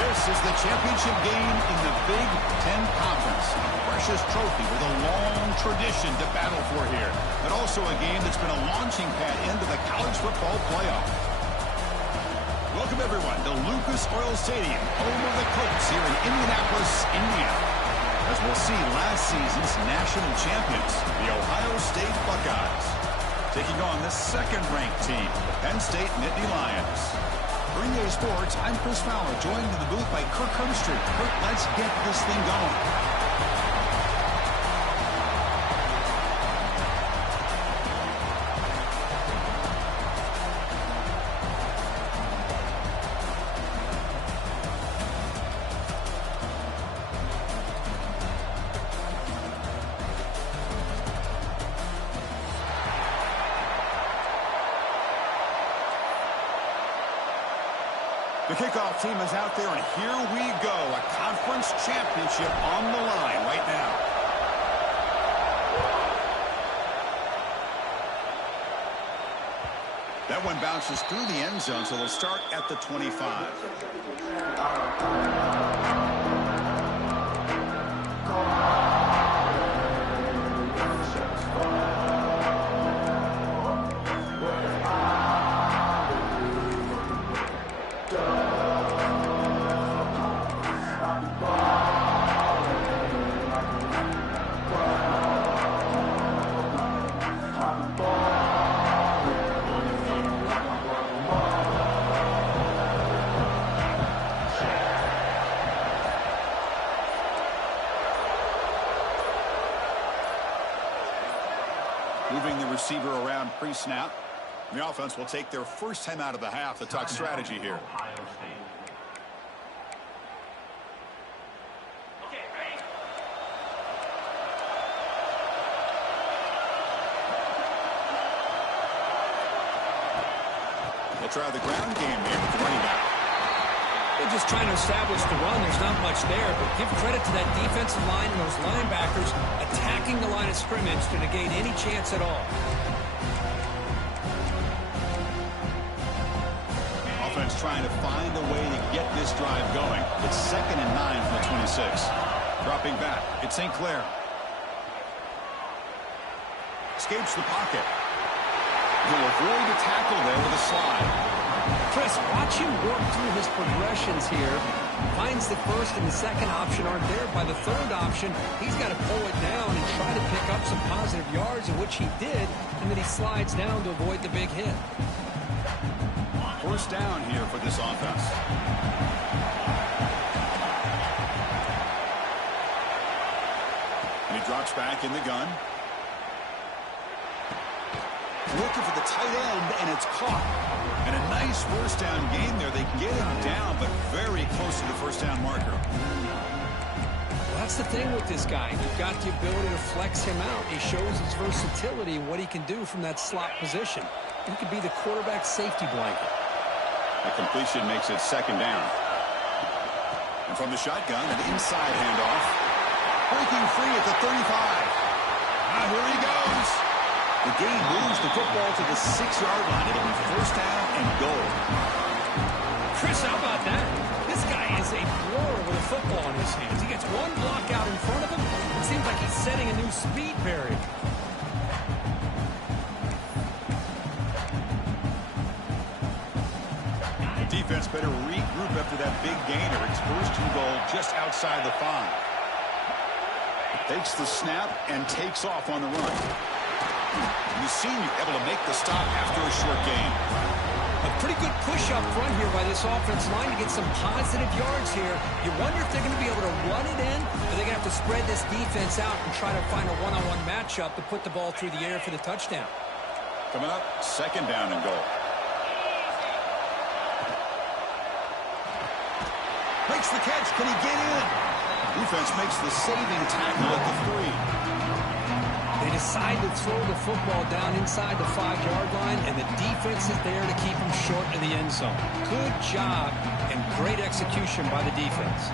This is the championship game in the Big Ten Conference. Precious trophy with a long tradition to battle for here, but also a game that's been a launching pad into the college football playoff. Welcome, everyone, to Lucas Oil Stadium, home of the Colts here in Indianapolis, Indiana. As we'll see, last season's national champions, the Ohio State Buckeyes, taking on the second-ranked team, the Penn State Nittany Lions. For Ncaa Sports, I'm Chris Fowler, joined in the booth by Kirk Herbstreit. Kirk, let's get this thing going. The kickoff team is out there, and here we go. A conference championship on the line right now. That one bounces through the end zone, so they'll start at the 25. Moving the receiver around pre-snap. The offense will take their first time out of the half to talk strategy here. They'll try the ground game here with the running back. They're just trying to establish the run. There's not much there, but give credit to that defensive line and those linebackers attacking the line of scrimmage to negate any chance at all. Offense trying to find a way to get this drive going. It's 2nd and 9 from the 26. Dropping back, it's St. Clair. Escapes the pocket. He'll avoid the tackle there with a slide. Chris, watch him work through his progressions here. Finds the first and the second option aren't there. By the third option, he's got to pull it down and try to pick up some positive yards, in which he did, and then he slides down to avoid the big hit. First down here for this offense. And he drops back in the gun. Looking for the tight end, and it's caught. And a nice first down gain there. They get him down, but very close to the first down marker. Well, that's the thing with this guy. You've got the ability to flex him out. He shows his versatility and what he can do from that slot position. He could be the quarterback safety blanket. A completion makes it 2nd down. And from the shotgun, an inside handoff. Breaking free at the 35. Now here he goes. The game moves the football to the 6-yard line. It'll be first down and goal. Chris, how about that? This guy is a blower with a football in his hands. He gets one block out in front of him. It seems like he's setting a new speed barrier. The defense better regroup after that big gainer. It's first and goal just outside the 5. Takes the snap and takes off on the run. The senior able to make the stop after a short gain. A pretty good push up front here by this offense line to get some positive yards here. You wonder if they're going to be able to run it in, or they're going to have to spread this defense out and try to find a one-on-one matchup to put the ball through the air for the touchdown. Coming up, 2nd down and goal. Makes the catch. Can he get in? Defense makes the saving tackle at the 3. They decide to throw the football down inside the 5-yard line, and the defense is there to keep them short of the end zone. Good job and great execution by the defense.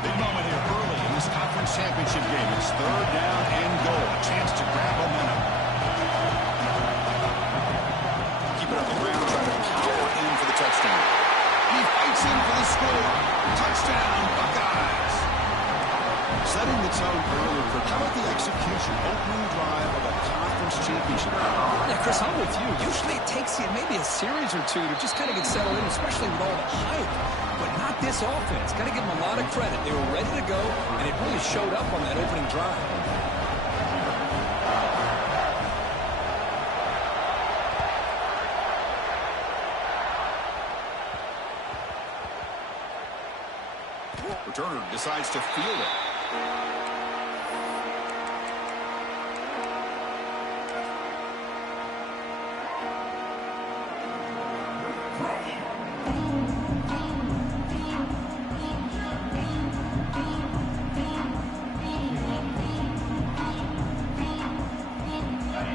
Big moment here early in this conference championship game. It's 3rd down and goal. A chance to grab championship. Yeah, Chris, I'm with you. Usually it takes you maybe a series or two to just kind of get settled in, especially with all the hype. But not this offense. Got to give them a lot of credit. They were ready to go, and it really showed up on that opening drive. Returner decides to field it.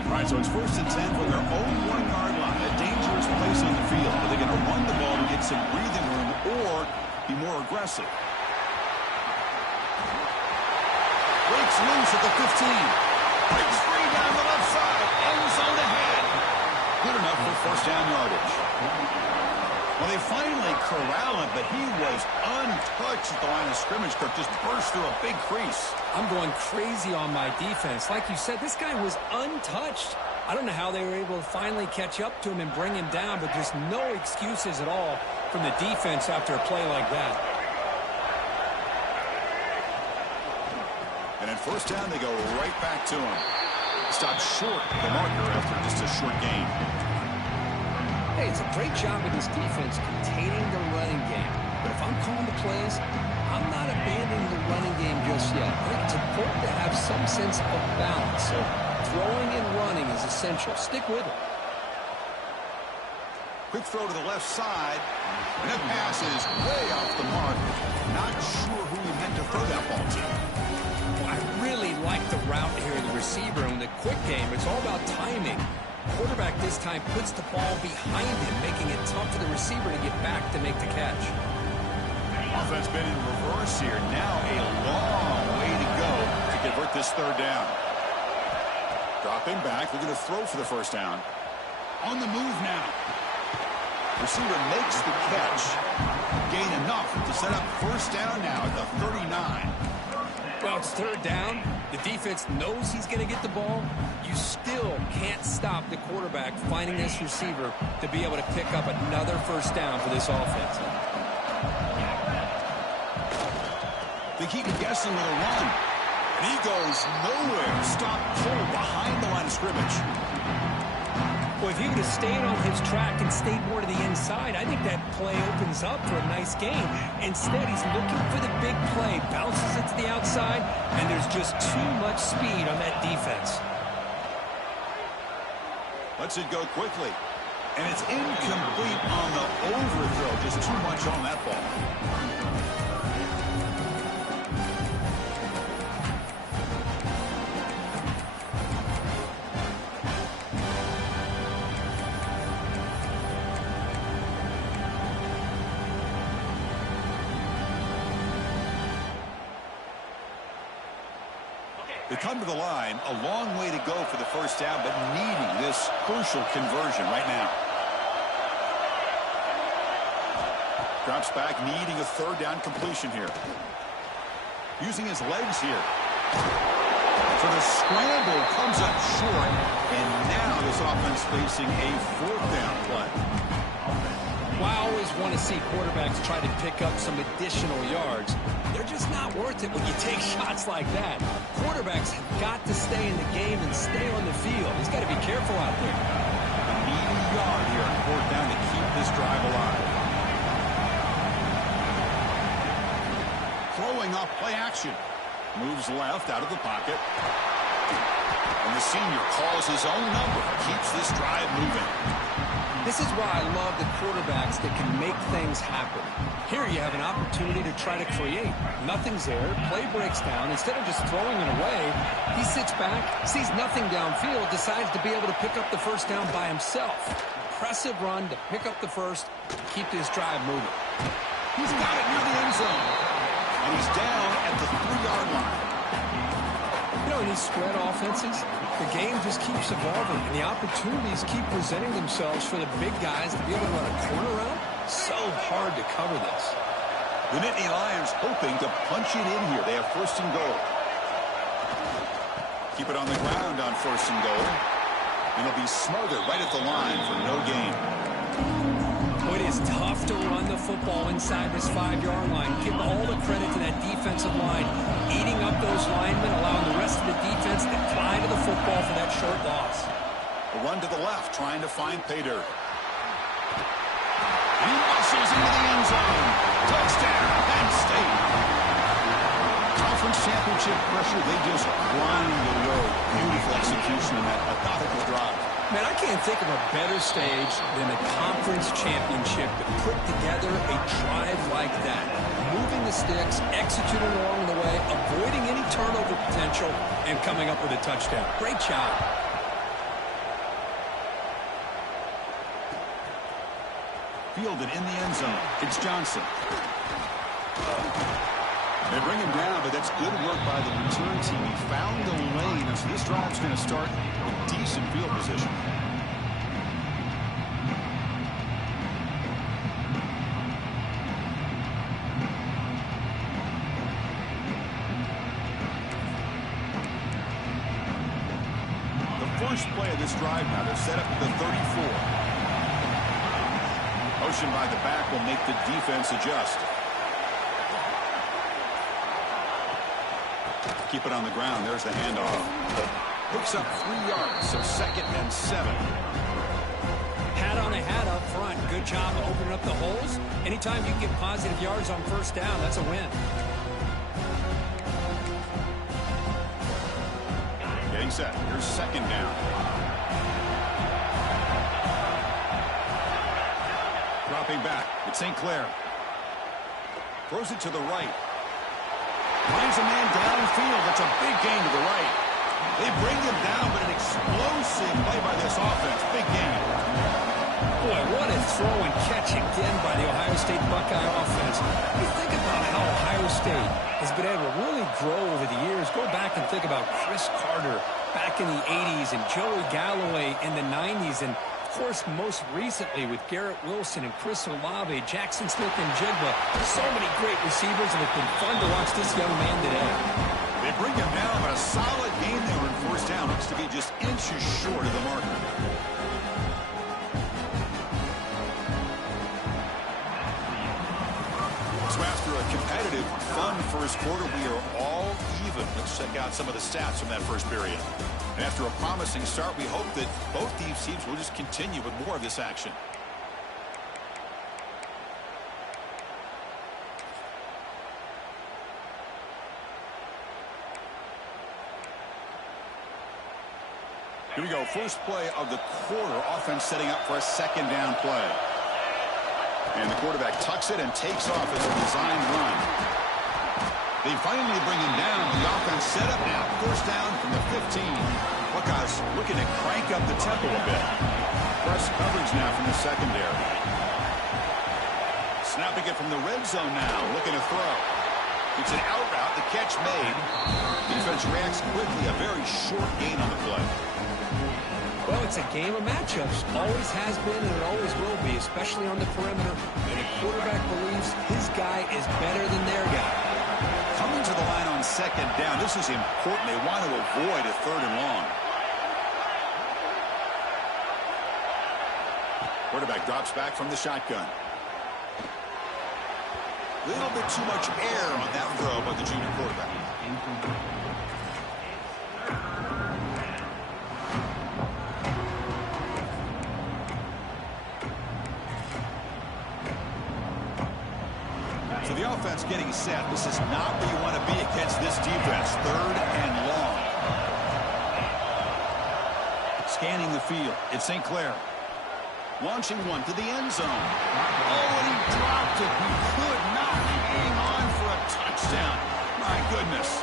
All right, so it's 1st and 10 from their own 1-yard line. A dangerous place on the field. Are they going to run the ball to get some breathing room or be more aggressive? Breaks loose at the 15. Breaks free down the left side. End zone ahead. Good enough for 1st down yardage. Well, they finally corral him, but he was untouched at the line of scrimmage. Kirk just burst through a big crease. I'm going crazy on my defense. Like you said, this guy was untouched. I don't know how they were able to finally catch up to him and bring him down, but there's no excuses at all from the defense after a play like that. And at 1st down, they go right back to him. Stopped short of the marker after just a short gain. Hey, it's a great job with this defense containing the running game. But if I'm calling the plays, I'm not abandoning the running game just yet. I think it's important to have some sense of balance. So throwing and running is essential. Stick with it. Quick throw to the left side. And that pass is way off the mark. Not sure who he meant to throw that ball to. Well, I really like the route here in the receiver. In the quick game, it's all about timing. Quarterback this time puts the ball behind him, making it tough for the receiver to get back to make the catch. Offense been in reverse here. Now a long way to go to convert this 3rd down. Dropping back, looking to throw for the 1st down. On the move now. Receiver makes the catch. Gain enough to set up 1st down now at the 39. Well, it's 3rd down. The defense knows he's going to get the ball. You still can't stop the quarterback finding this receiver to be able to pick up another 1st down for this offense. They keep him guessing with a run. And he goes nowhere. Stop cold behind the line of scrimmage. Well, if he would have stayed on his track and stayed more to the inside, I think that play opens up for a nice game. Instead, he's looking for the big play, bounces it to the outside, and there's just too much speed on that defense. Lets it go quickly. And it's incomplete on the overthrow. Just too much on that ball. They come to the line, a long way to go for the 1st down, but needing this crucial conversion right now. Drops back, needing a 3rd down completion here. Using his legs here. So the scramble comes up short, and now this offense facing a 4th down play. Well, I always want to see quarterbacks try to pick up some additional yards. They're just not worth it when you take shots like that. Quarterbacks have got to stay in the game and stay on the field. He's got to be careful out there. A needy yard here on 4th down to keep this drive alive. Throwing off play action. Moves left out of the pocket. And the senior calls his own number. Keeps this drive moving. This is why I love the quarterbacks that can make things happen. Here you have an opportunity to try to create. Nothing's there. Play breaks down. Instead of just throwing it away, he sits back, sees nothing downfield, decides to be able to pick up the 1st down by himself. Impressive run to pick up the 1st, keep this drive moving. He's got it near the end zone. And he's down at the 3-yard line. You know, in these spread offenses, the game just keeps evolving, and the opportunities keep presenting themselves for the big guys to be able to run a corner route. So hard to cover this. The Nittany Lions hoping to punch it in here. They have 1st and goal. Keep it on the ground on 1st and goal. And he'll be smothered right at the line for no gain. It is tough to run the football inside this 5-yard line. Give all the credit to that defensive line, eating up those linemen, allowing the rest of the defense to fly to the football for that short loss. A run to the left, trying to find pay dirt. He muscles into the end zone. Touchdown, Penn State. Conference championship pressure, they just grind the road. Beautiful execution in that methodical drive. Man, I can't think of a better stage than the conference championship to put together a drive like that. Moving the sticks, executing along the way, avoiding any turnover potential, and coming up with a touchdown. Great job. Fielded in the end zone. It's Johnson. They bring him down, but that's good work by the return team. He found the lane, and so this drive's going to start with decent field position. The first play of this drive now, they're set up at the 34. Motion by the back will make the defense adjust. Keep it on the ground. There's the handoff. Picks up 3 yards, so 2nd and 7. Hat on a hat up front. Good job of opening up the holes. Anytime you get positive yards on first down, that's a win. Getting set. Here's 2nd down. Dropping back. It's St. Clair. Throws it to the right. Finds a man downfield. That's a big gain to the right. They bring him down, but an explosive play by this offense. Big gain. Boy, what a throw and catch again by the Ohio State Buckeye offense. You think about how Ohio State has been able to really grow over the years. Go back and think about Chris Carter back in the 80s and Joey Galloway in the 90s. And, of course, most recently with Garrett Wilson and Chris Olave, Jackson Smith and Jigba. So many great receivers, and it's been fun to watch this young man today. They bring him down, but a solid gain there in first down. Looks to be just inches short of the marker. So after a competitive, fun first quarter, we are all even. Let's check out some of the stats from that first period. And after a promising start, we hope that both these teams will just continue with more of this action. Here we go. First play of the quarter. Offense setting up for a 2nd down play. And the quarterback tucks it and takes off as a designed run. They finally bring him down. The offense set up now. First down from the 15. Buckeyes looking to crank up the tempo a bit. Press coverage now from the secondary. Snapping it from the red zone now. Looking to throw. It's an out route. The catch made. Defense reacts quickly. A very short gain on the play. Well, it's a game of matchups. Always has been and it always will be, especially on the perimeter. And the quarterback believes his guy is better than their guy. Coming to the line on 2nd down. This is important. They want to avoid a 3rd and long. Quarterback drops back from the shotgun. A little bit too much air on that throw by the junior quarterback. So the offense getting set. This is not where you want to be against this defense. 3rd and long. Scanning the field. It's St. Clair. Launching one to the end zone. Oh, and he dropped it. He could not hang on for a touchdown. My goodness.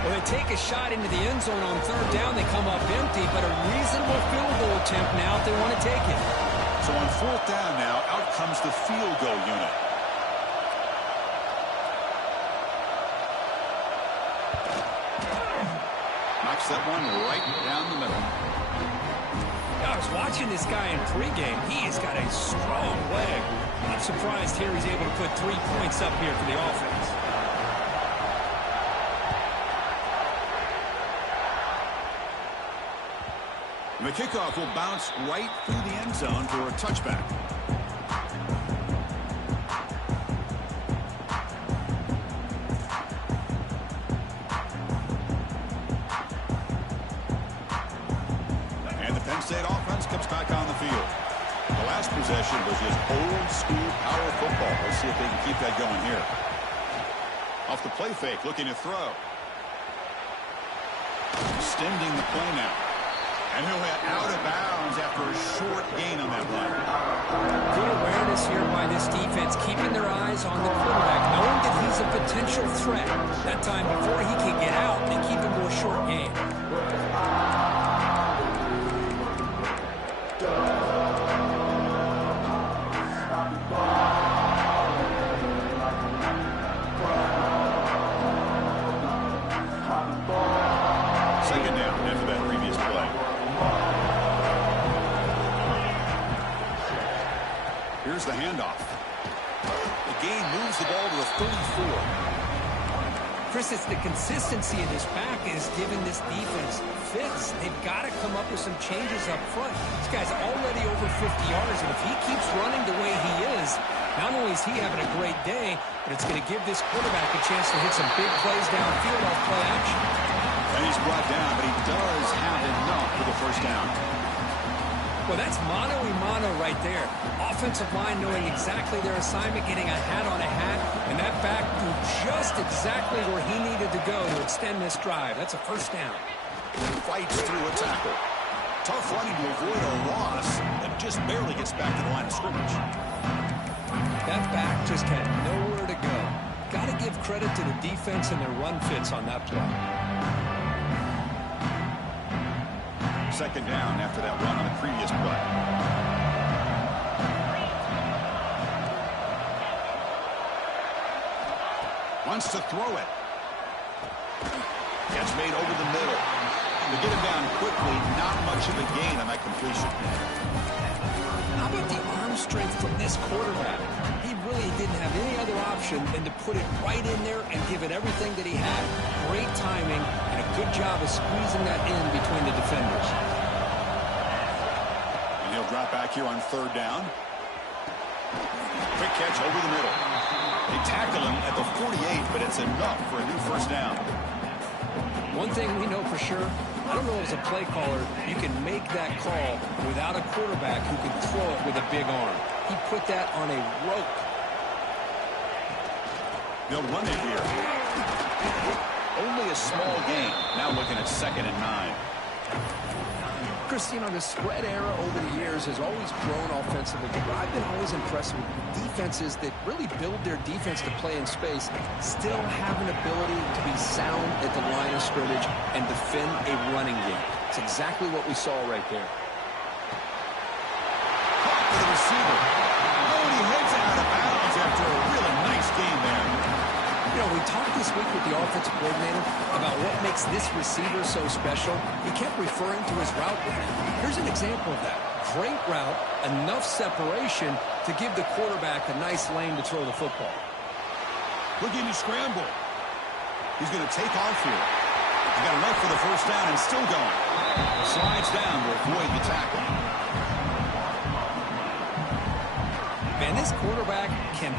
Well, they take a shot into the end zone on 3rd down. They come up empty, but a reasonable field goal attempt now if they want to take it. So on 4th down now, out comes the field goal unit. Knocks that one right down the middle. I was watching this guy in pregame. He has got a strong leg. I'm surprised here he's able to put 3 points up here for the offense. And the kickoff will bounce right through the end zone for a touchback. And the Penn State offense comes back on the field. The last possession was just old-school power football. Let's see if they can keep that going here. Off the play fake, looking to throw. Extending the play now. And he'll hit out of bounds after a short gain on that run. Good awareness here by this defense, keeping their eyes on the quarterback, knowing that he's a potential threat. That time before he can get out, they keep him to a short gain. Second down after that previous play. Here's the handoff. The gain moves the ball to the 34. Chris, it's the consistency in his back is giving this defense fits. They've got to come up with some changes up front. This guy's already over 50 yards, and if he keeps running the way he is, not only is he having a great day, but it's going to give this quarterback a chance to hit some big plays downfield off play action. And he's brought down, but he does have enough for the first down. Well, that's mano-a-mano right there. Offensive line knowing exactly their assignment, getting a hat on a hat, and that back threw just exactly where he needed to go to extend this drive. That's a first down. Fights through a tackle. Tough running to avoid a loss, and just barely gets back to the line of scrimmage. That back just had nowhere to go. Got to give credit to the defense and their run fits on that play. Second down after that run on the previous play. Wants to throw it. Gets made over the middle. To get him down quickly, not much of a gain on that completion. How about the arm strength from this quarterback? He really didn't have any other option than to put it right in there and give it everything that he had. Great timing and a good job of squeezing that in between the defenders. And he'll drop back here on third down. Quick catch over the middle. They tackle him at the 48, but it's enough for a new first down. One thing we know for sure, I don't know as a play caller, you can make that call without a quarterback who can throw it with a big arm. He put that on a rope. They'll run it here. Only a small gain. Now looking at 2nd and 9. Chris, you know, the spread era over the years has always grown offensively, but I've been always impressed with defenses that really build their defense to play in space, still have an ability to be sound at the line of scrimmage and defend a running game. It's exactly what we saw right there. Caught for the receiver. Oh, and he heads out of bounds after a really nice game there. You know, we talked this week with the offensive coordinator about what makes this receiver so special. He kept referring to his route running. Here's an example of that. Great route, enough separation to give the quarterback a nice lane to throw the football. Looking to scramble. He's going to take off here. He got enough for the first down and still going. Slides down to avoid the tackle. Man, this quarterback can...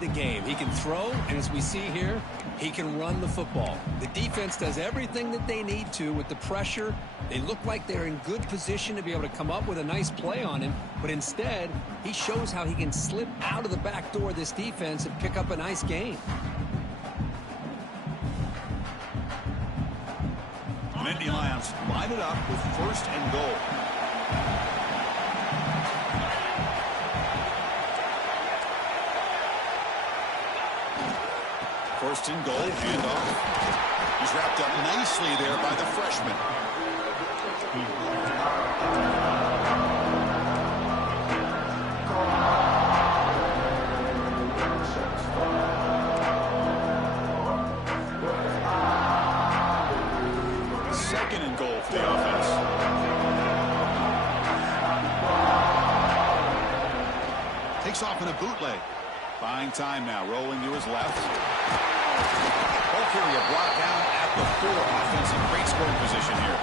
the game. He can throw, and as we see here, he can run the football. The defense does everything that they need to with the pressure. They look like they're in good position to be able to come up with a nice play on him, but instead, he shows how he can slip out of the back door of this defense and pick up a nice gain. Nittany Lions line it up with 1st and goal. First and goal, handoff. He's wrapped up nicely there by the freshman. Second and goal for the offense. Takes off in a bootleg. Buying time now, rolling to his left. Both area brought down at the 4. Offensive great scoring position here.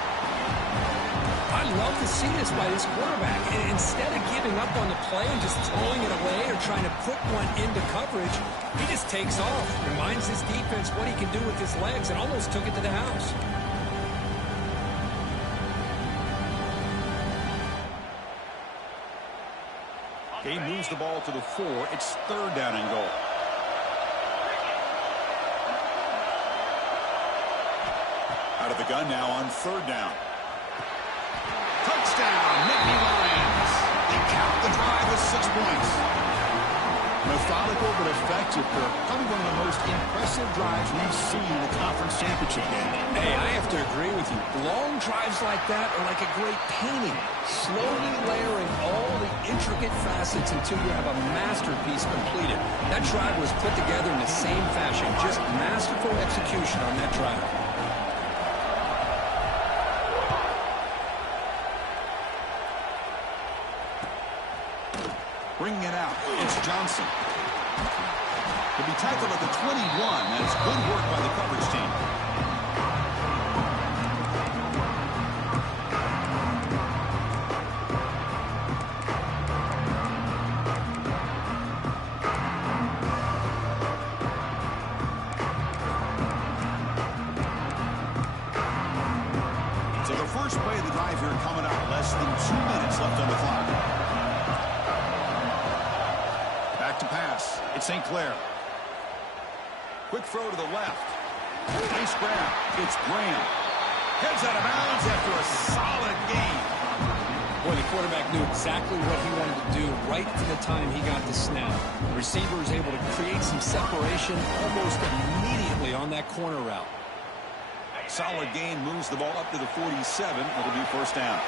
I love to see this by this quarterback. And instead of giving up on the play and just throwing it away or trying to put one into coverage, he just takes off. Reminds his defense what he can do with his legs and almost took it to the house. He moves the ball to the 4. It's third down and goal. Out of the gun now on third down. Touchdown, Nittany Lions. They count the drive with 6 points. Methodical but effective. Probably one of the most impressive drives we've seen in the conference championship game. Hey, I have to agree with you. Long drives like that are like a great painting. Slowly layering all the intricate facets until you have a masterpiece completed. That drive was put together in the same fashion. Just masterful execution on that drive. Bringing it out, it's Johnson. He'll be tackled at the 21. That's good work by the coverage team. So the first play of the drive here coming up. Less than 2 minutes left on the clock. Back to pass. It's St. Clair. Quick throw to the left. Nice grab. It's Graham. Heads out of bounds after a solid gain. Boy, the quarterback knew exactly what he wanted to do right from the time he got the snap. The receiver is able to create some separation almost immediately on that corner route. Solid gain moves the ball up to the 47. It'll be first down.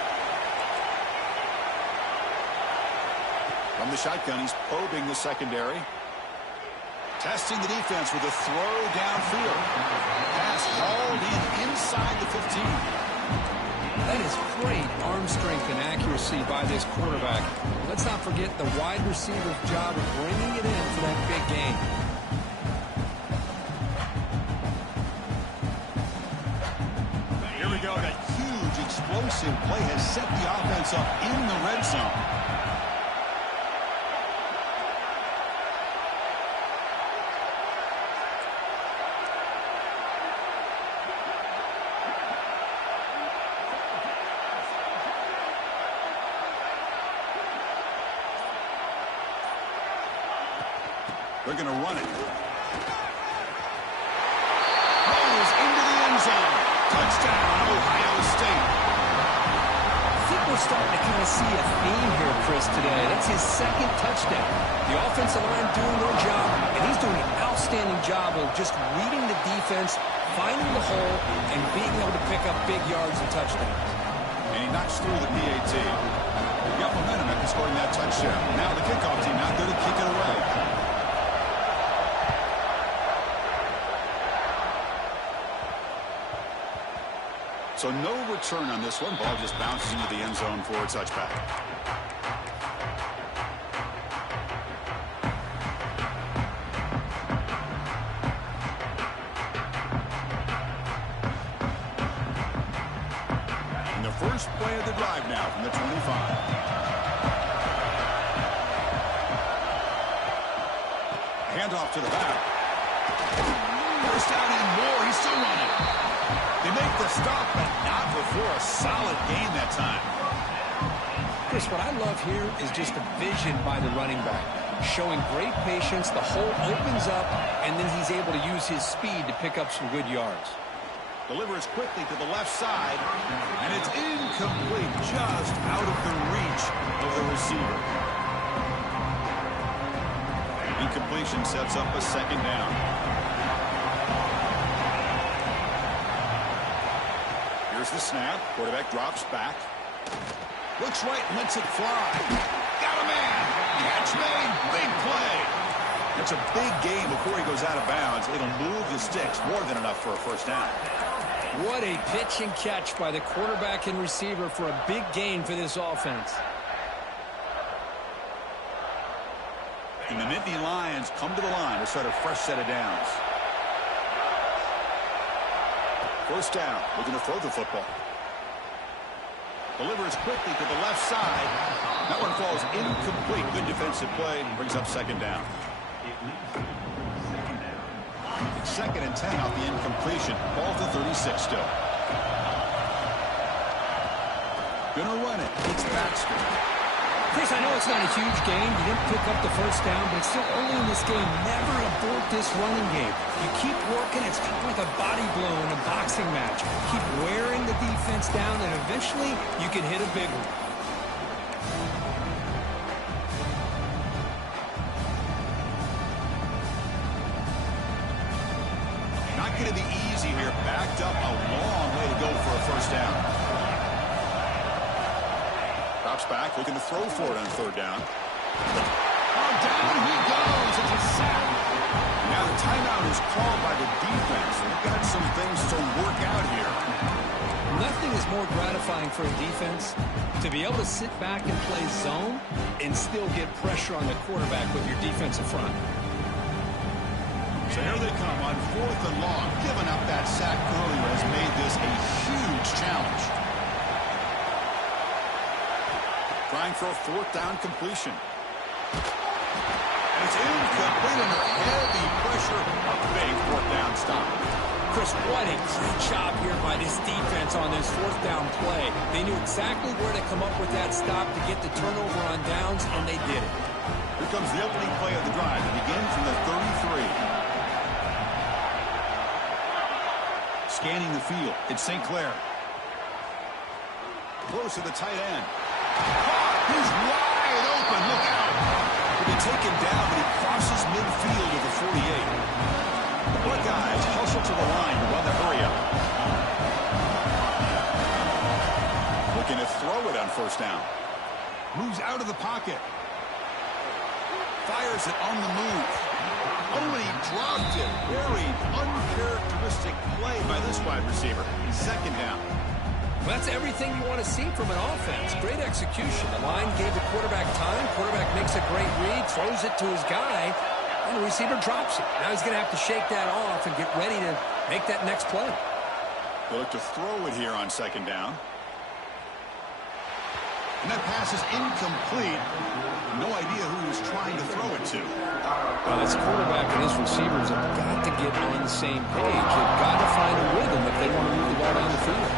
From the shotgun, he's probing the secondary. Testing the defense with a throw downfield. Pass hauled in inside the 15. That is great arm strength and accuracy by this quarterback. Let's not forget the wide receiver's job of bringing it in for that big gain. Here we go. That huge explosive play has set the offense up in the red zone. They're going to run it. Rolls into the end zone. Touchdown, Ohio State. I think we're starting to kind of see a theme here, Chris, today. That's his second touchdown. The offensive line doing their job, and he's doing an outstanding job of just reading the defense, finding the hole, and being able to pick up big yards and touchdowns. And he knocks through the PAT. He got momentum after scoring that touchdown. Now the kickoff team out there to kick it away. So no return on this one. Ball just bounces into the end zone for a touchback. And the first play of the drive now from the 25. Handoff to the back. First down and more. He's still running. They make the stop, but not before a solid gain that time. Chris, what I love here is just the vision by the running back. Showing great patience, the hole opens up, and then he's able to use his speed to pick up some good yards. Delivers quickly to the left side, and it's incomplete, just out of the reach of the receiver. Incompletion sets up a second down. Here's the snap. Quarterback drops back. Looks right and lets it fly. Got a man. Catch made. Big play. It's a big game before he goes out of bounds. It'll move the sticks more than enough for a first down. What a pitch and catch by the quarterback and receiver for a big gain for this offense. And the Nittany Lions come to the line to start a fresh set of downs. First down, looking to throw the football. Delivers quickly to the left side. That one falls incomplete. Good defensive play. Brings up second down. Second and 10 off the incompletion. Ball to 36 still. Gonna run it. It's Baxter. Chris, I know it's not a huge game. You didn't pick up the first down, but it's still early in this game. Never abort this running game. You keep working. It's kind of like a body blow in a boxing match. Keep wearing the defense down, and eventually you can hit a big one. Not going to be easy here. Backed up a long way to go for a first down. Drops back, looking to throw for it on third down. Oh, down he goes. It's a sack. Now the timeout is called by the defense. They've got some things to work out here. Nothing is more gratifying for a defense to be able to sit back and play zone and still get pressure on the quarterback with your defensive front. So here they come on fourth and long. Giving up that sack earlier has made this a huge challenge. Trying for a fourth down completion. And it's incomplete under heavy pressure. A big fourth down stop. Chris, what a great job here by this defense on this fourth down play. They knew exactly where to come up with that stop to get the turnover on downs, and they did it. Here comes the opening play of the drive. It begins from the 33. Scanning the field. It's St. Clair. Close to the tight end. He's wide open. Look out. He'll be taken down, but he crosses midfield to the 48. The Buckeyes hustle to the line to run the hurry up. Looking to throw it on first down. Moves out of the pocket. Fires it on the move. Oh, and he dropped it. Very uncharacteristic play by this wide receiver. Second down. Well, that's everything you want to see from an offense. Great execution. The line gave the quarterback time. Quarterback makes a great read, throws it to his guy, and the receiver drops it. Now he's going to have to shake that off and get ready to make that next play. They look to throw it here on second down. And that pass is incomplete. No idea who he was trying to throw it to. Well, this quarterback and his receivers have got to get on the same page. They've got to find a rhythm if they want to move the ball down the field.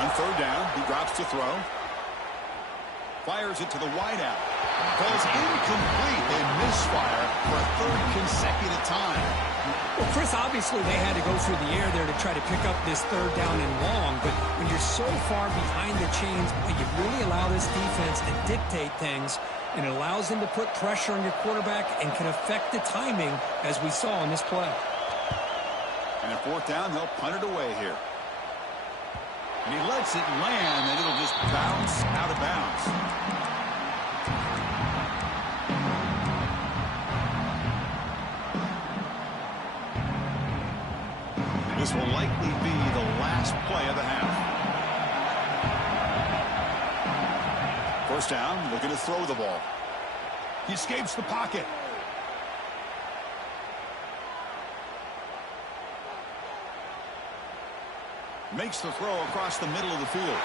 On third down, he drops to throw. Fires it to the wideout. Falls incomplete. They misfire for a third consecutive time. Well, Chris, obviously they had to go through the air there to try to pick up this third down and long, but when you're so far behind the chains, you really allow this defense to dictate things, and it allows them to put pressure on your quarterback and can affect the timing, as we saw on this play. And at fourth down, they'll punt it away here. And he lets it land, and it'll just bounce out of bounds. This will likely be the last play of the half. First down, looking to throw the ball. He escapes the pocket. Makes the throw across the middle of the field.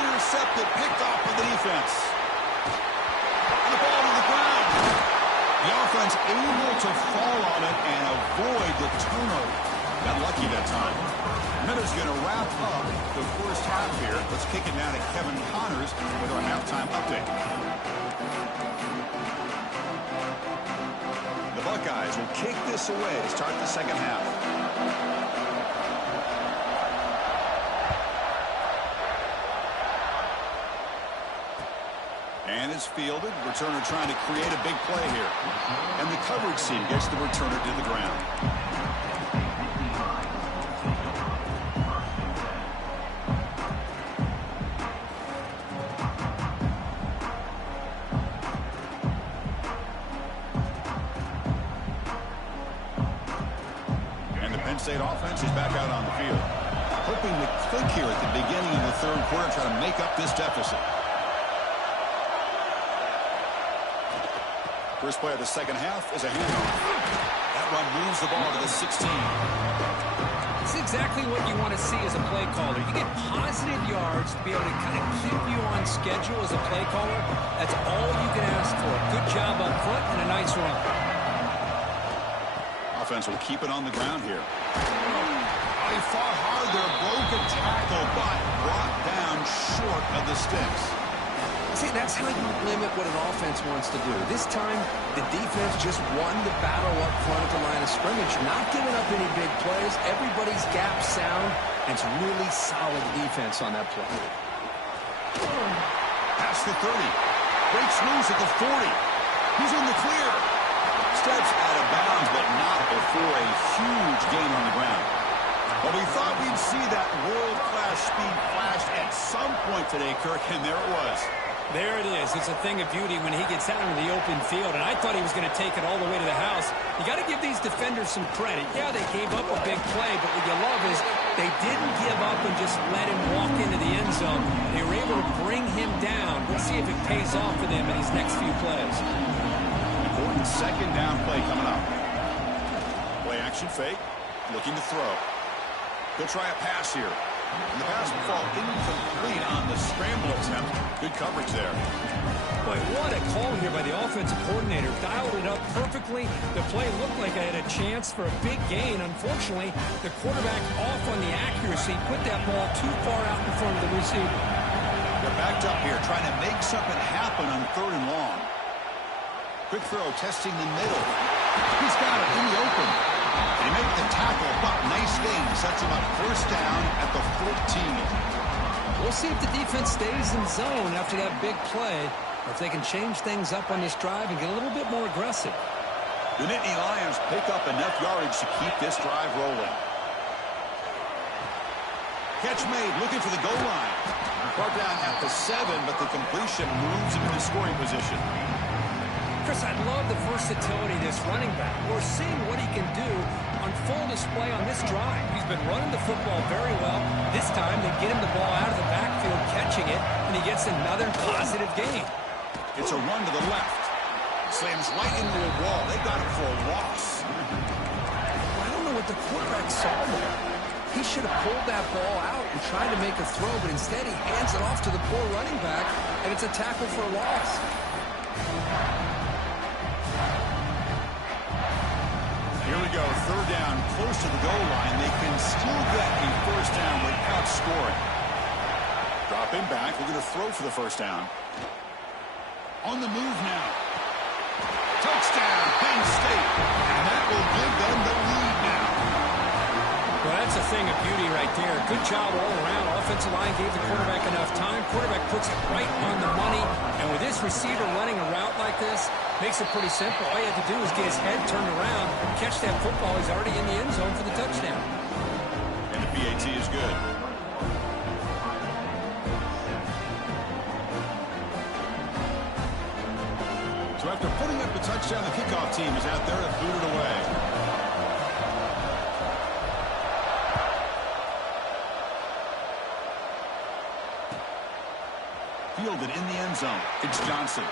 Intercepted, picked off by the defense. And the ball to the ground. The offense able to fall on it and avoid the turnover. Got lucky that time. Miller's going to wrap up the first half here. Let's kick it now to Kevin Connors with our halftime update. The Buckeyes will kick this away to start the second half. And it's fielded. Returner trying to create a big play here. And the coverage team gets the returner to the ground. State offense is back out on the field. Hoping to click here at the beginning of the third quarter, try to make up this deficit. First play of the second half is a handoff. That run moves the ball to the 16. It's exactly what you want to see as a play caller. You get positive yards to be able to kind of keep you on schedule as a play caller. That's all you can ask for. Good job up front and a nice run. Offense will keep it on the ground here. Oh, he fought hard there, broke a tackle, but brought down short of the sticks. See, that's how you limit what an offense wants to do. This time, the defense just won the battle up front at the line of scrimmage. Not giving up any big plays. Everybody's gap sound. And it's really solid defense on that play. Past the 30. Breaks loose at the 40. He's in the clear. Steps out of bounds, but not before a huge gain on the ground. Well, we thought we'd see that world-class speed flash at some point today, Kirk, and there it was. There it is. It's a thing of beauty when he gets out into the open field, and I thought he was going to take it all the way to the house. You got to give these defenders some credit. Yeah, they gave up a big play, but what you love is they didn't give up and just let him walk into the end zone. They were able to bring him down. Let's see if it pays off for them in these next few plays. Important second down play coming up. Play action fake, looking to throw. He'll try a pass here. And the pass will fall incomplete on the scramble attempt. Good coverage there. Boy, what a call here by the offensive coordinator. Dialed it up perfectly. The play looked like I had a chance for a big gain. Unfortunately, the quarterback off on the accuracy put that ball too far out in front of the receiver. They're backed up here, trying to make something happen on 3rd and long. Quick throw, testing the middle. He's got it in the open. They make the tackle, but nice gain. Sets him up first down at the 14. We'll see if the defense stays in zone after that big play, or if they can change things up on this drive and get a little bit more aggressive. The Nittany Lions pick up enough yardage to keep this drive rolling. Catch made, looking for the goal line. Brought down at the 7, but the completion moves him into scoring position. Chris, I love the versatility of this running back. We're seeing what he can do on full display on this drive. He's been running the football very well. This time, they get him the ball out of the backfield, catching it, and he gets another positive gain. It's a run to the left. Slams right into a wall. They got him for a loss. I don't know what the quarterback saw there. He should have pulled that ball out and tried to make a throw, but instead he hands it off to the poor running back, and it's a tackle for a loss. Here we go, 3rd down, close to the goal line. They can still get a first down without scoring. Drop him back. We're going to throw for the first down. On the move now. Touchdown, Penn State. And that will give them the lead now. Well, that's a thing of beauty right there. Good job all around. Offensive line gave the quarterback enough time. Quarterback puts it right on the money. And with this receiver running a route like this, makes it pretty simple. All you have to do is get his head turned around, catch that football. He's already in the end zone for the touchdown. And the PAT is good. So after putting up the touchdown, the kickoff team is out there to boot it away. Fielded in the end zone. It's Johnson.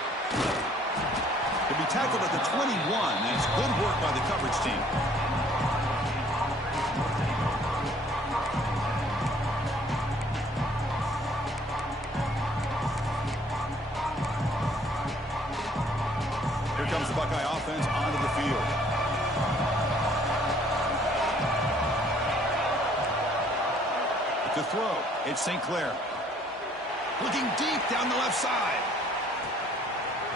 He'll be tackled at the 21, and it's good work by the coverage team. Here comes the Buckeye offense onto the field. To throw, it's St. Clair. Looking deep down the left side.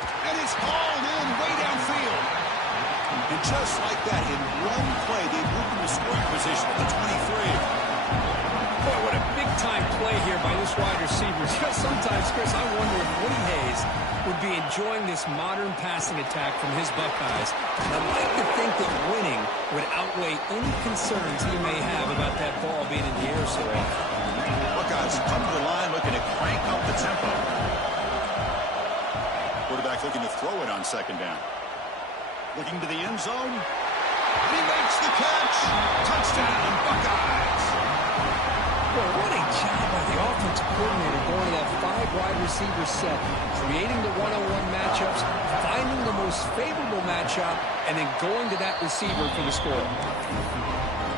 And it's hauled in way downfield. And just like that, in one play, they moved into scoring position at the 23. Boy, what a big-time play here by this wide receiver. Sometimes, Chris, I wonder if Woody Hayes would be enjoying this modern passing attack from his Buckeyes. And I'd like to think that winning would outweigh any concerns he may have about that ball being in the air so often. Buckeyes come to the line looking to crank up the tempo. Quarterback looking to throw it on 2nd down. Looking to the end zone. And he makes the catch. Touchdown, Buckeyes. Well, what a job by the offensive coordinator going to that 5 wide receiver set, creating the one-on-one matchups, finding the most favorable matchup, and then going to that receiver for the score.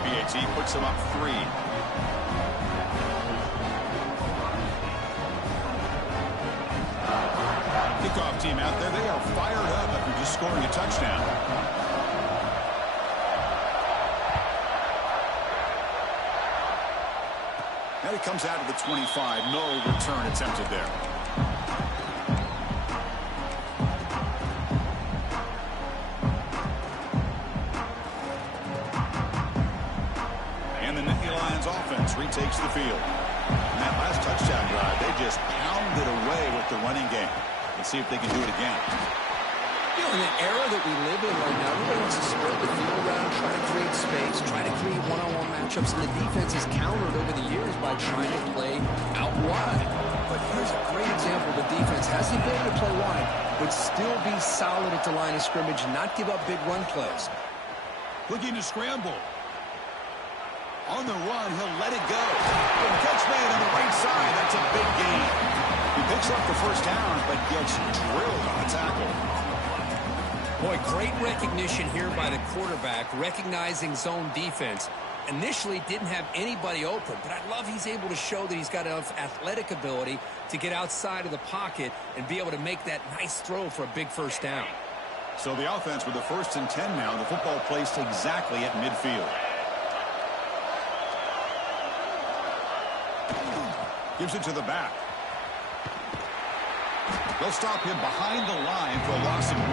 BAT puts him up 3. Kickoff team out there, they are fired up after just scoring a touchdown. Now he comes out of the 25. No return attempted there. And the Nittany Lions offense retakes the field. In that last touchdown drive, they just pounded away with the running game. Let's see if they can do it again. You know, in the era that we live in right now, everybody wants to spread the field around, try to create space, try to create one-on-one matchups, and the defense has countered over the years by trying to play out wide. But here's a great example. The defense has the ability to play wide, but still be solid at the line of scrimmage and not give up big run plays. Looking to scramble. On the run, he'll let it go. And catch made on the right side. That's a big gain. He picks up the first down, but gets drilled on the tackle. Boy, great recognition here by the quarterback, recognizing zone defense. Initially didn't have anybody open, but I love he's able to show that he's got enough athletic ability to get outside of the pocket and be able to make that nice throw for a big first down. So the offense with the 1st and 10 now, the football placed exactly at midfield. Gives it to the back. They'll stop him behind the line for a loss of 1.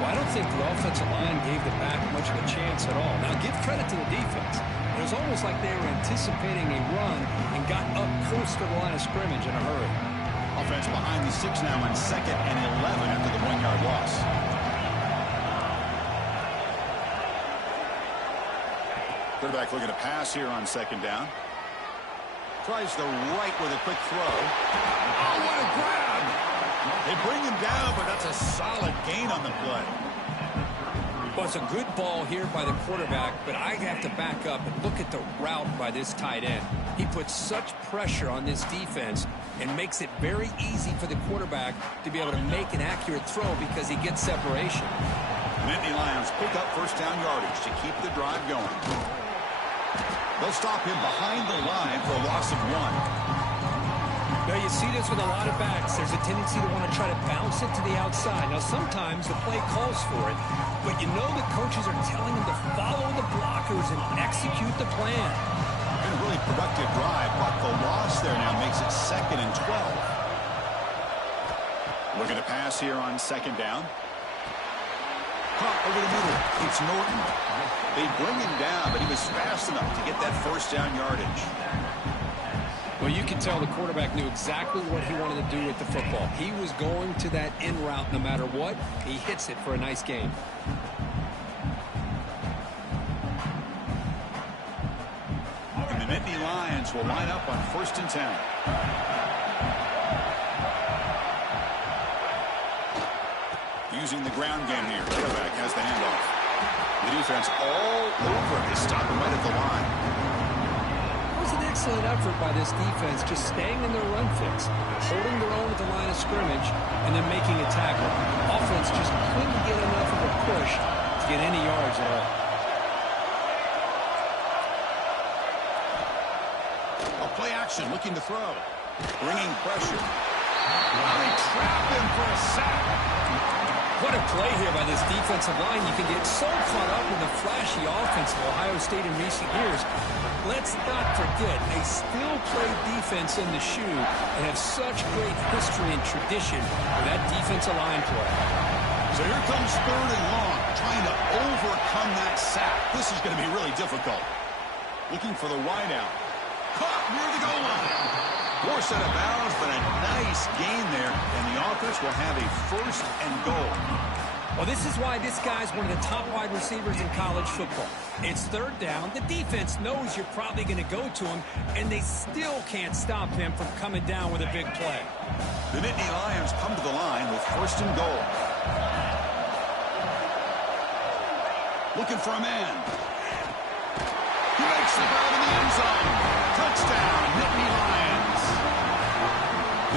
Well, I don't think the offensive line gave the back much of a chance at all. Now, give credit to the defense. It was almost like they were anticipating a run and got up close to the line of scrimmage in a hurry. Offense behind the 6 now on 2nd and 11 after the 1-yard loss. Quarterback looking to pass here on 2nd down. Tries the right with a quick throw. Oh, what a grab! They bring him down, but that's a solid gain on the play. Well, it's a good ball here by the quarterback, but I have to back up and look at the route by this tight end. He puts such pressure on this defense and makes it very easy for the quarterback to be able to make an accurate throw because he gets separation. Nittany Lions pick up first down yardage to keep the drive going. They'll stop him behind the line for a loss of 1. Now, you see this with a lot of backs. There's a tendency to want to try to bounce it to the outside. Now, sometimes the play calls for it, but you know the coaches are telling them to follow the blockers and execute the plan. Been a really productive drive, but the loss there now makes it 2nd and 12. Looking to pass here on 2nd down. Pop over the middle. It's Norton. They bring him down, but he was fast enough to get that first down yardage. Well, you can tell the quarterback knew exactly what he wanted to do with the football. He was going to that in route no matter what. He hits it for a nice gain. And the Nittany Lions will line up on 1st and 10. Using the ground game here. Quarterback has the handoff. The defense all over his stop right at the line. It was an excellent effort by this defense, just staying in their run fix, holding their own at the line of scrimmage, and then making a tackle. Offense just couldn't get enough of a push to get any yards at all. A play action, looking to throw. Bringing pressure. They trap him for a sack. What a play here by this defensive line. You can get so caught up in the flashy offense of Ohio State in recent years. Let's not forget, they still play defense in the shoe and have such great history and tradition with that defensive line play. So here comes 3rd and long, trying to overcome that sack. This is going to be really difficult. Looking for the wideout. Caught near the goal line. Poor set of bounds, but a nice gain there, and the offense will have a 1st and goal. Well, this is why this guy's one of the top wide receivers in college football. It's 3rd down. The defense knows you're probably going to go to him, and they still can't stop him from coming down with a big play. The Nittany Lions come to the line with 1st and goal. Looking for a man. He makes the grab in the end zone. Touchdown, Nittany Lions.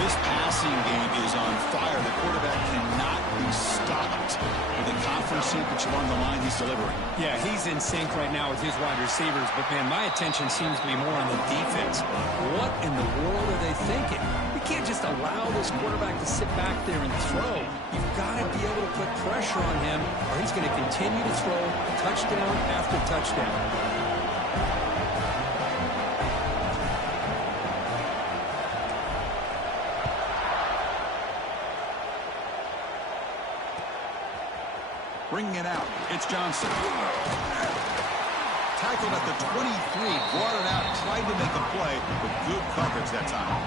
This passing game is on fire. The quarterback cannot be stopped. With a conference championship on the line, he's delivering. Yeah, he's in sync right now with his wide receivers. But, man, my attention seems to be more on the defense. What in the world are they thinking? You can't just allow this quarterback to sit back there and throw. You've got to be able to put pressure on him, or he's going to continue to throw touchdown after touchdown. Bringing it out, it's Johnson. Tackled at the 23, brought it out, tried to make a play, but good coverage that time.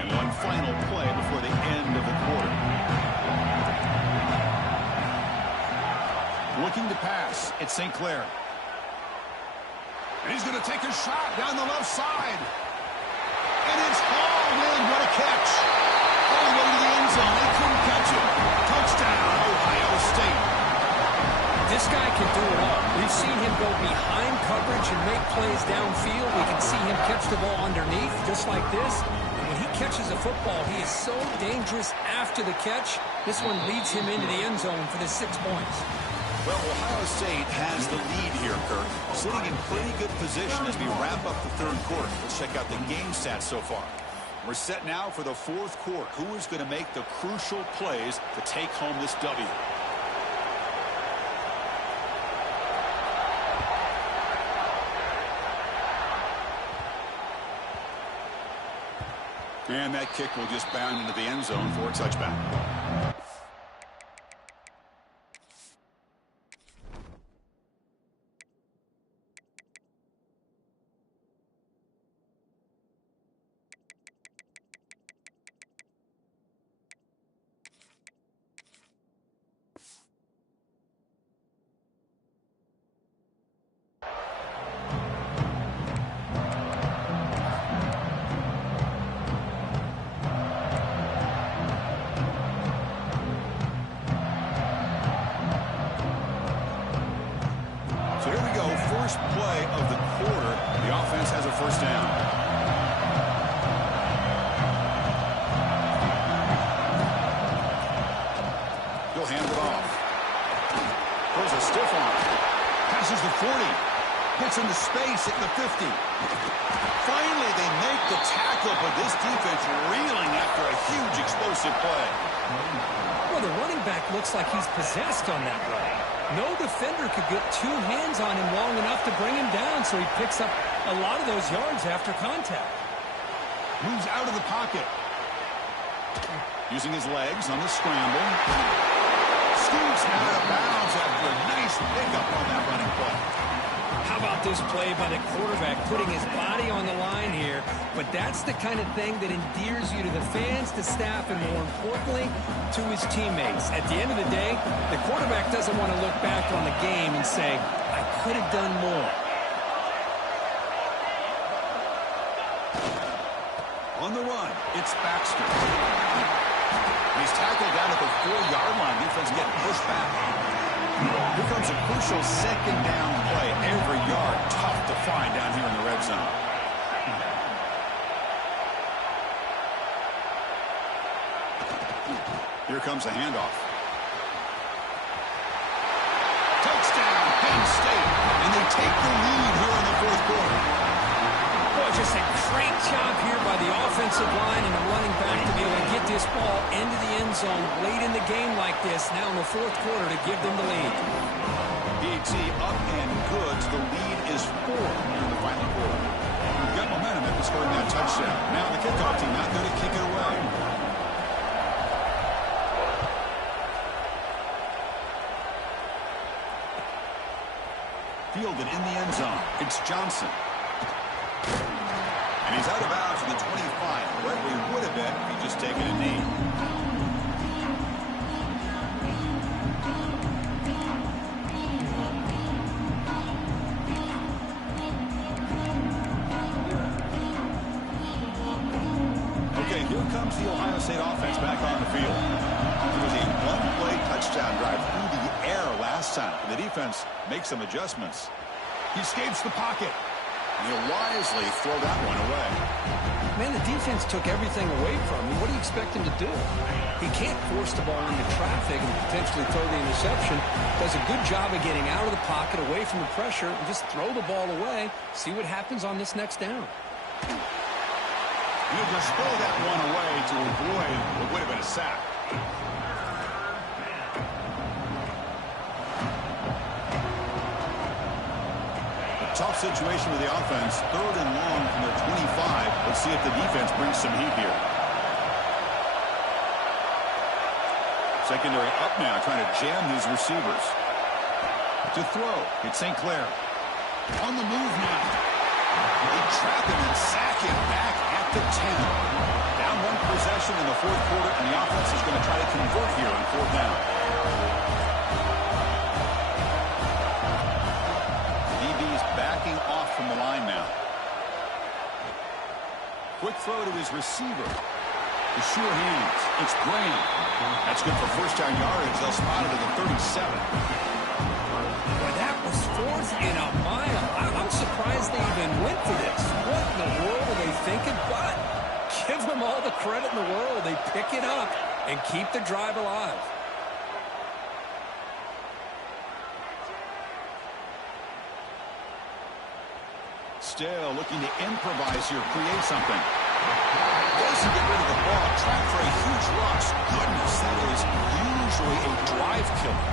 And one final play before the end of the quarter. Looking to pass, it's St. Clair. And he's going to take a shot down the left side. And it's hauled in. What a catch. All the way to the end zone. They couldn't catch it. Touchdown, Ohio State. This guy can do it all. We've seen him go behind coverage and make plays downfield. We can see him catch the ball underneath, just like this. And when he catches a football, he is so dangerous after the catch. This one leads him into the end zone for the 6 points. Well, Ohio State has the lead here, Kirk. Sitting in pretty good position as we wrap up the third quarter. Let's check out the game stats so far. We're set now for the fourth quarter. Who is going to make the crucial plays to take home this W? And that kick will just bound into the end zone for a touchback. So here we go, first play of the quarter. The offense has a first down. He'll hand it off. Throws a stiff arm. Passes the 40. Gets into space at the 50. Finally, they make the tackle, but this defense reeling after a huge explosive play. Well, the running back looks like he's possessed on that run. No defender could get two hands on him long enough to bring him down, so he picks up a lot of those yards after contact. Moves out of the pocket. Using his legs on the scramble. Scoots out of bounds after a nice pickup on that running play. How about this play by the quarterback, putting his body on the line here? But that's the kind of thing that endears you to the fans, the staff, and more importantly, to his teammates. At the end of the day, the quarterback doesn't want to look back on the game and say, I could have done more. On the run, it's Baxter. He's tackled down at the 4-yard line. Defense getting pushed back. Here comes a crucial second down play. Every yard tough to find down here in the red zone. Here comes a handoff. Touchdown, Penn State. And they take the lead here in the fourth quarter. Boy, just a great job here by the offensive line and the running back to be able to get this ball into the end zone late in the game like this, now in the fourth quarter, to give them the lead. BT up and good. The lead is 4 here in the final quarter. We've got momentum after scoring that touchdown. Now the kickoff team out there to kick it away. Fielded in the end zone. It's Johnson. And he's out of bounds at the 25, where we would have been if he'd just taken a knee. Here comes the Ohio State offense back on the field. It was a one-play touchdown drive through the air last time. The defense makes some adjustments. He escapes the pocket. He'll wisely throw that one away. Man, the defense took everything away from him. What do you expect him to do? He can't force the ball into traffic and potentially throw the interception. Does a good job of getting out of the pocket, away from the pressure, and just throw the ball away. See what happens on this next down. He'll just throw that one away to avoid what would have been a sack. Tough situation with the offense. 3rd and long from their 25. Let's see if the defense brings some heat here. Secondary up now, trying to jam these receivers. To throw, it's St. Clair. On the move now. They trap him and sack him back at the 10. Down 1 possession in the 4th quarter, and the offense is going to try to convert here on 4th down. Backing off from the line now. Quick throw to his receiver. The sure hands. It's Graham. That's good for 1st down yardage. They'll spot it at the 37. Well, that was 4th and a mile. I'm surprised they even went for this. What in the world are they thinking? But give them all the credit in the world. They pick it up and keep the drive alive. Still looking to improvise here, create something. Doesn't get rid of the ball. Track for a huge loss. Goodness, that is usually a drive killer.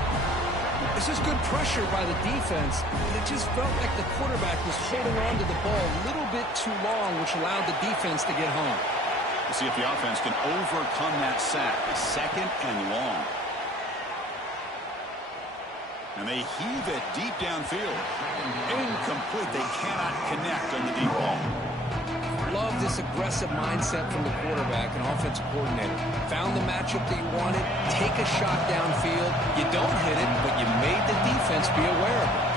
This is good pressure by the defense. It just felt like the quarterback was holding on to the ball a little bit too long, which allowed the defense to get home. We'll see if the offense can overcome that sack. 2nd and long. And they heave it deep downfield. Incomplete. They cannot connect on the deep ball. Love this aggressive mindset from the quarterback and offensive coordinator. Found the matchup that you wanted. Take a shot downfield. You don't hit it, but you made the defense be aware of it.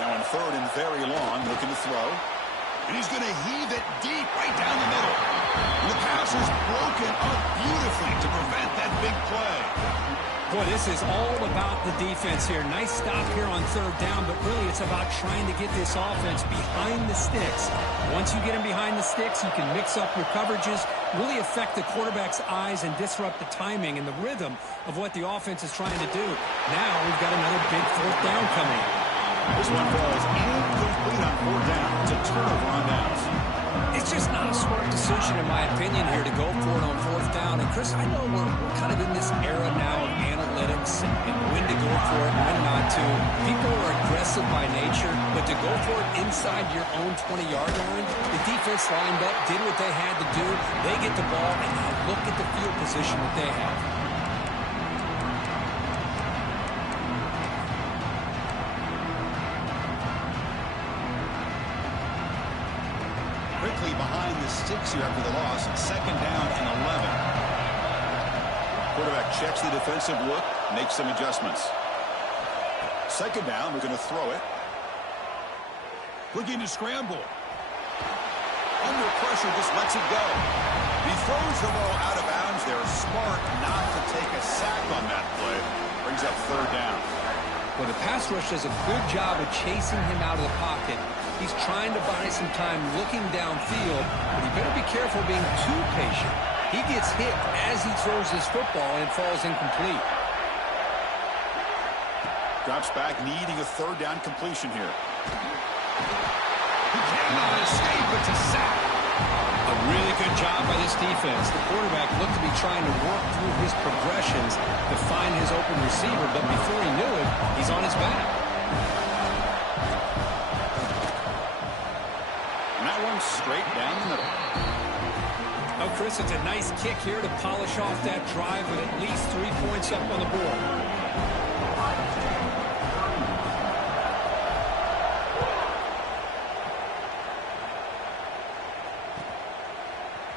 Now on 3rd and very long, looking to throw. And he's going to heave it deep right down the middle. And the pass is broken up beautifully to prevent that big play. Boy, this is all about the defense here. Nice stop here on 3rd down, but really it's about trying to get this offense behind the sticks. Once you get them behind the sticks, you can mix up your coverages, really affect the quarterback's eyes and disrupt the timing and the rhythm of what the offense is trying to do. Now we've got another big 4th down coming. This one falls incomplete on 4th down. It's a turnover on downs. It's just not a smart decision, in my opinion, here to go for it on 4th down. And, Chris, I know we're kind of in this era now of analytics and when to go for it and when not to. People are aggressive by nature, but to go for it inside your own 20-yard line, the defense lined up, did what they had to do. They get the ball, and now look at the field position that they have. Quickly behind the sticks here after the loss. 2nd down and 11. Quarterback checks the defensive look, makes some adjustments. 2nd down, we're going to throw it. Looking to scramble. Under pressure, just lets it go. He throws the ball out of bounds. They're smart not to take a sack on that play. Brings up 3rd down. Well, the pass rush does a good job of chasing him out of the pocket. He's trying to buy some time looking downfield, but he better be careful being too patient. He gets hit as he throws this football, and it falls incomplete. Drops back, needing a 3rd down completion here. He cannot escape. It's a sack. A really good job by this defense. The quarterback looked to be trying to work through his progressions to find his open receiver, but before he knew it, he's on his back. And that one's straight down the middle. Oh, Chris, it's a nice kick here to polish off that drive with at least 3 points up on the board.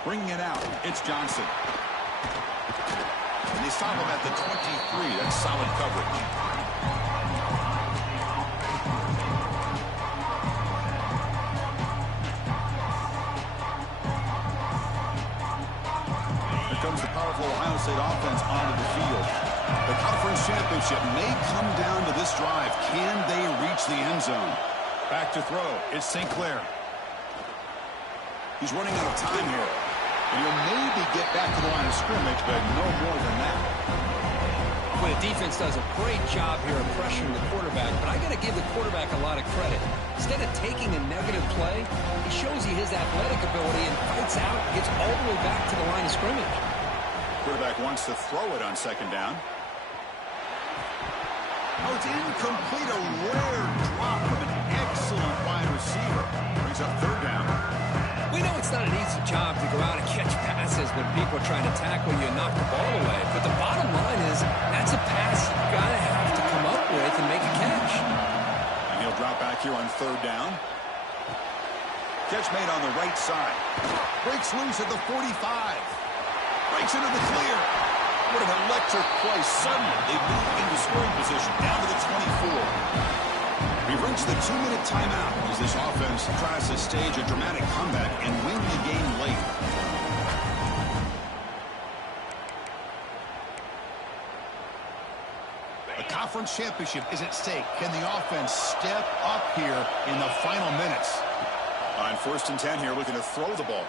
Bringing it out, it's Johnson. And they stop him at the 23. That's solid coverage. State offense onto the field. The conference championship may come down to this drive. Can they reach the end zone? Back to throw. It's St. Clair. He's running out of time here. And he'll maybe get back to the line of scrimmage, but no more than that. Well, the defense does a great job here of pressuring the quarterback, but I got to give the quarterback a lot of credit. Instead of taking a negative play, he shows you his athletic ability and fights out, gets all the way back to the line of scrimmage. Quarterback wants to throw it on second down. Oh, it's incomplete. A rare drop from an excellent wide receiver. Brings up third down. We know it's not an easy job to go out and catch passes when people are trying to tackle you and knock the ball away. But the bottom line is that's a pass you've got to have to come up with and make a catch. And he'll drop back here on third down. Catch made on the right side. Breaks loose at the 45. Breaks into the clear. What an electric play. Suddenly, they move into scoring position down to the 24. We've reached the 2-minute timeout as this offense tries to stage a dramatic comeback and win the game late. The conference championship is at stake. Can the offense step up here in the final minutes? On 1st and 10 here, looking to throw the ball.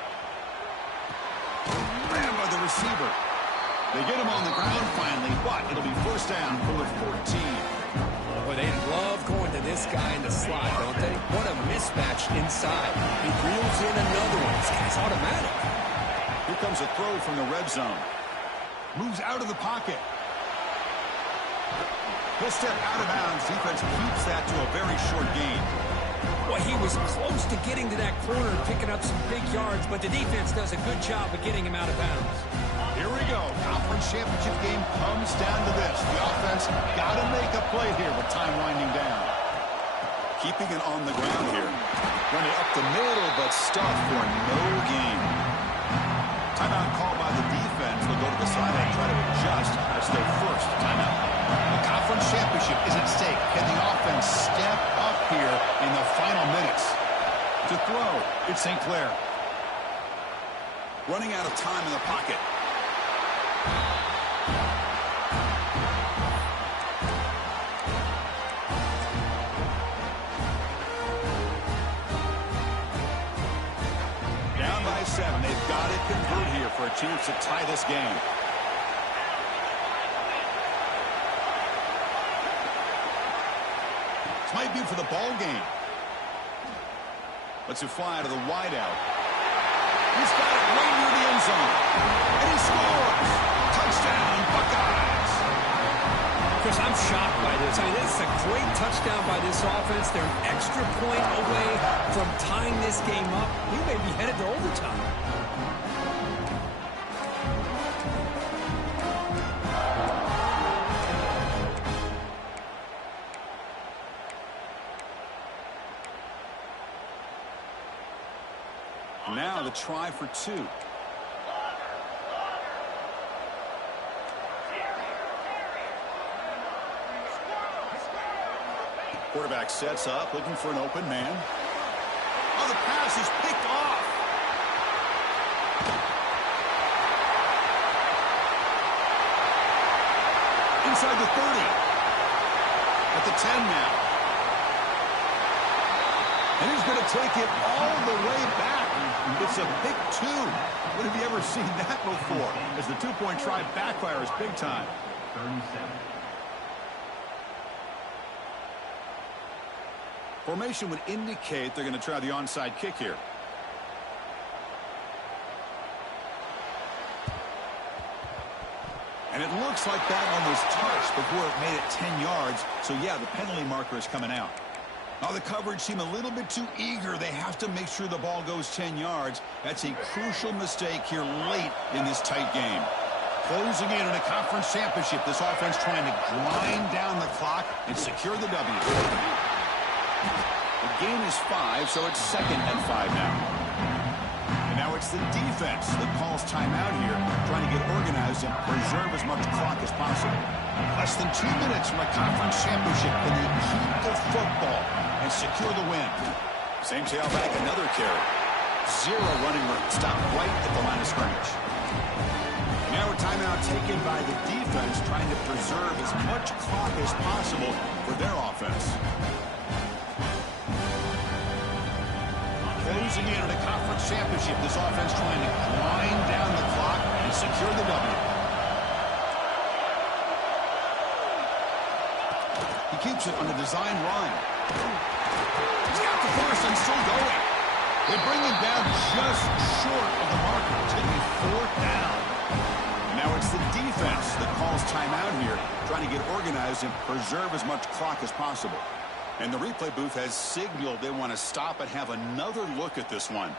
Ran by the receiver. They get him on the ground finally, but it'll be first down from the 14. Boy, they love going to this guy in the slot, don't they? What a mismatch inside. He reels in another one. This guy's automatic. Here comes a throw from the red zone. Moves out of the pocket. He'll step out of bounds. Defense keeps that to a very short gain. Well, he was close to getting to that corner and picking up some big yards, but the defense does a good job of getting him out of bounds. Here we go. Conference championship game comes down to this. The offense got to make a play here with time winding down. Keeping it on the ground here. Running up the middle, but stuffed for no gain. Timeout called by the defense. They'll go to the sideline and try to adjust. That's their first timeout. The conference championship is at stake. Can the offense step up here in the final minutes? To throw, it's St. Clair. Running out of time in the pocket. Down by 7. They've got to convert here for a chance to tie this game. This might be for the ball game. Lets it fly to the wideout. He's got it right near the end zone. And he scores. Touchdown, Buckeyes. Chris, I'm shocked by this. I mean, this is a great touchdown by this offense. They're an extra point away from tying this game up. We may be headed to overtime. Now the try for 2. Quarterback sets up, looking for an open man. Oh, the pass is picked off. Inside the 30. At the 10 now. And he's going to take it all the way back. It's a pick 2. When have you ever seen that before? As the 2-point try backfires big time. 37. Formation would indicate they're going to try the onside kick here. And it looks like that one was touched before it made it 10 yards. So, yeah, the penalty marker is coming out. Now the coverage seem a little bit too eager. They have to make sure the ball goes 10 yards. That's a crucial mistake here late in this tight game. Closing in on a conference championship. This offense trying to grind down the clock and secure the W. The game is 5, so it's 2nd and 5 now. And now it's the defense that calls timeout here, trying to get organized and preserve as much clock as possible. Less than 2 minutes from a conference championship. Can they keep the football and secure the win? Same tailback, another carry. 0 running room. Stop right at the line of scrimmage. And now timeout taken by the defense, trying to preserve as much clock as possible for their offense. Closing in on a conference championship, this offense trying to grind down the clock and secure the W. He keeps it on the design run. He's got the first and still going. They bring him down just short of the marker. It's going to be 4th down. Now it's the defense that calls timeout here, trying to get organized and preserve as much clock as possible. And the replay booth has signaled they want to stop and have another look at this one.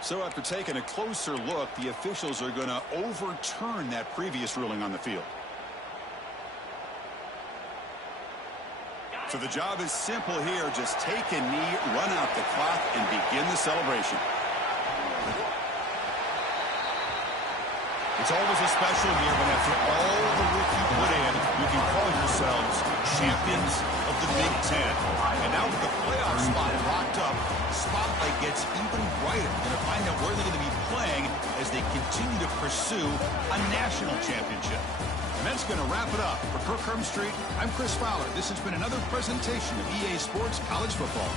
So after taking a closer look, the officials are going to overturn that previous ruling on the field. So the job is simple here. Just take a knee, run out the clock, and begin the celebration. It's always a special year when after all the work you put in, you can call yourselves champions of the Big Ten. And now with the playoff spot locked up, the spotlight gets even brighter. We're going to find out where they're going to be playing as they continue to pursue a national championship. And that's going to wrap it up. For Kirk Street, I'm Chris Fowler. This has been another presentation of EA Sports College Football.